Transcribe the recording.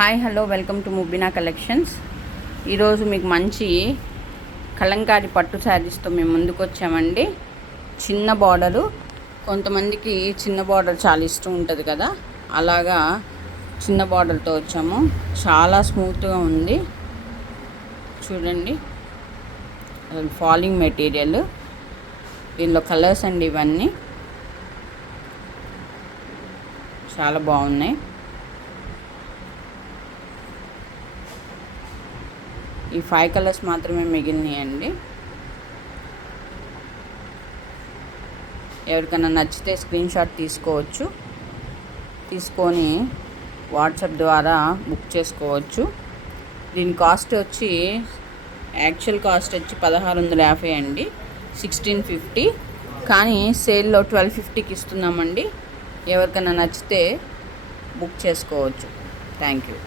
Hi hello welcome to Mubeena collections. ఈరోజు మీకు మంచి కలంకారీ పట్టు శారీస్తో మేము ముందుకు వచ్చామండి. చిన్న బార్డరు, కొంతమందికి చిన్న బార్డర్ చాలా ఇష్టం ఉంటుంది కదా, అలాగా చిన్న బార్డర్తో వచ్చాము. చాలా స్మూత్గా ఉంది చూడండి. ఫాలింగ్ మెటీరియల్, దీనిలో కలర్స్ అండి ఇవన్నీ చాలా బాగున్నాయి. ఈ 5 కలర్స్ మాత్రమే మిగిలినాయండి. ఎవరికైనా నచ్చితే స్క్రీన్ షాట్ తీసుకోవచ్చు, తీసుకొని వాట్సాప్ ద్వారా బుక్ చేసుకోవచ్చు. దీని కాస్ట్ వచ్చి యాక్చువల్ కాస్ట్ వచ్చి 1650 అండి, 1650, కానీ సేల్లో 1250కి ఇస్తున్నామండి. ఎవరికైనా నచ్చితే బుక్ చేసుకోవచ్చు. Thank you.